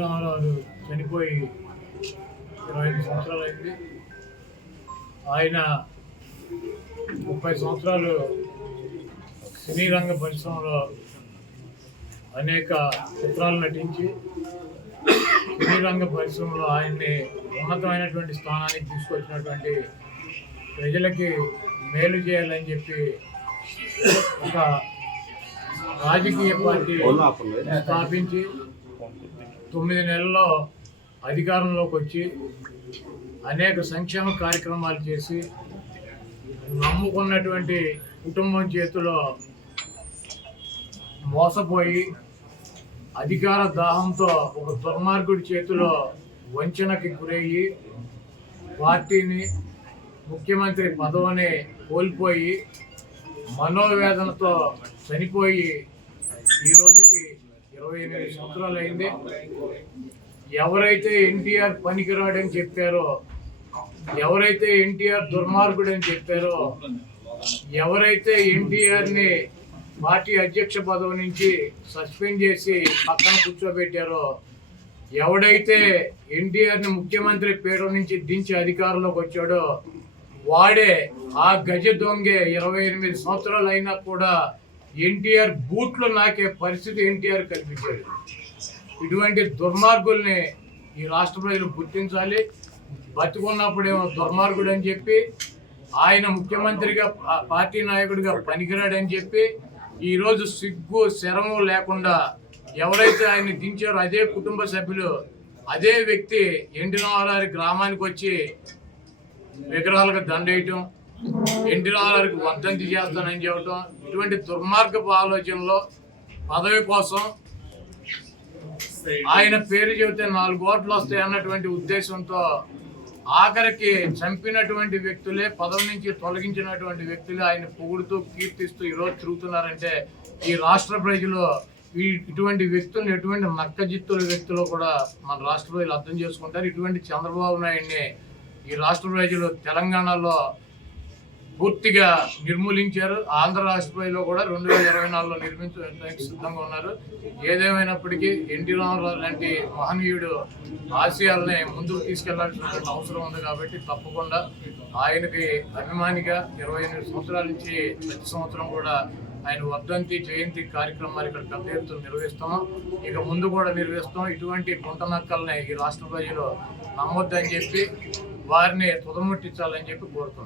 రామారావు చనిపోయి 25 సంవత్సరాలు అయింది. ఆయన 30 సంవత్సరాలు సినీ రంగ పరిశ్రమలో అనేక చిత్రాలు నటించి సినీ రంగ పరిశ్రమలో ఆయన్ని ఉన్నతమైనటువంటి స్థానానికి తీసుకొచ్చినటువంటి ప్రజలకి మేలు చేయాలని చెప్పి ఒక రాజకీయ పార్టీ స్థాపించి 9 నెలల్లో అధికారంలోకి వచ్చి అనేక సంక్షేమ కార్యక్రమాలు చేసి నమ్ముకున్నటువంటి కుటుంబం చేతిలో మోసపోయి అధికార దాహంతో ఒక దుర్మార్గుడి చేతిలో వంచనకి గురయ్యి పార్టీని ముఖ్యమంత్రి పదవిని కోల్పోయి మనోవేదనతో చనిపోయి ఈ రోజుకి 28 సంవత్సరాలు అయింది. ఎవరైతే ఎన్టీఆర్ పనికిరాడని చెప్పారో, ఎవరైతే ఎన్టీఆర్ దుర్మార్గుడని చెప్పారో, ఎవరైతే ఎన్టీఆర్ని పార్టీ అధ్యక్ష పదవి నుంచి సస్పెండ్ చేసి పక్కన కూర్చోబెట్టారో, ఎవడైతే ఎన్టీఆర్ని ముఖ్యమంత్రి పీఠం నుంచి దించి అధికారంలోకి వచ్చాడో వాడే ఆ గజ దొంగే 28 సంవత్సరాలు అయినా కూడా ఎన్టీఆర్ బూట్లు నాకే పరిస్థితి ఎన్టీఆర్ కల్పించాడు. ఇటువంటి దుర్మార్గుల్ని ఈ రాష్ట్ర ప్రజలు గుర్తించాలి. బతుకున్నప్పుడేమో దుర్మార్గుడు అని చెప్పి, ఆయన ముఖ్యమంత్రిగా పార్టీ నాయకుడిగా పనికిరాడని చెప్పి, ఈరోజు సిగ్గు శరము లేకుండా ఎవరైతే ఆయన్ని దించారో అదే కుటుంబ సభ్యులు, అదే వ్యక్తి ఎన్టీ రామారావు గ్రామానికి వచ్చి విగ్రహాలకు దండేయటం, ఎన్టీ రామారావుకి వర్ధంతి చేస్తానని చెప్పటం, ఇటువంటి దుర్మార్గపు ఆలోచనలో పదవి కోసం ఆయన పేరు చెబితే 4 ఓట్లు వస్తాయి అన్నటువంటి ఉద్దేశంతో ఆఖరికి చంపినటువంటి వ్యక్తులే, పదవి నుంచి తొలగించినటువంటి వ్యక్తులే ఆయన పొగుడుతూ కీర్తిస్తూ ఈరోజు తిరుగుతున్నారంటే ఈ రాష్ట్ర ప్రజలు ఇటువంటి వ్యక్తులను ఎటువంటి నక్కజిత్తుల వ్యక్తులు కూడా మన రాష్ట్ర ప్రజలు అర్థం చేసుకుంటారు. ఇటువంటి చంద్రబాబు నాయుడిని ఈ రాష్ట్ర ప్రజలు తెలంగాణలో పూర్తిగా నిర్మూలించారు. ఆంధ్ర రాష్ట్ర ప్రజలు కూడా 2024లో నిర్మించడానికి సిద్ధంగా ఉన్నారు. ఏదేమైనప్పటికీ ఎన్టీ రామారావు లాంటి మహనీయుడు ఆశయాలని ముందుకు తీసుకెళ్లాల్సినటువంటి అవసరం ఉంది కాబట్టి తప్పకుండా ఆయనకి అభిమానిగా 28 సంవత్సరాల నుంచి ప్రతి సంవత్సరం కూడా ఆయన వర్ధంతి జయంతి కార్యక్రమాలు ఇక్కడ పెద్ద ఎత్తున నిర్వహిస్తాము. ఇక ముందు కూడా నిర్వహిస్తాం. ఇటువంటి గుంటనక్కల్ని ఈ రాష్ట్ర ప్రజలు నమ్మొద్దని చెప్పి వారిని తుదముట్టించాలని చెప్పి కోరుతున్నాం.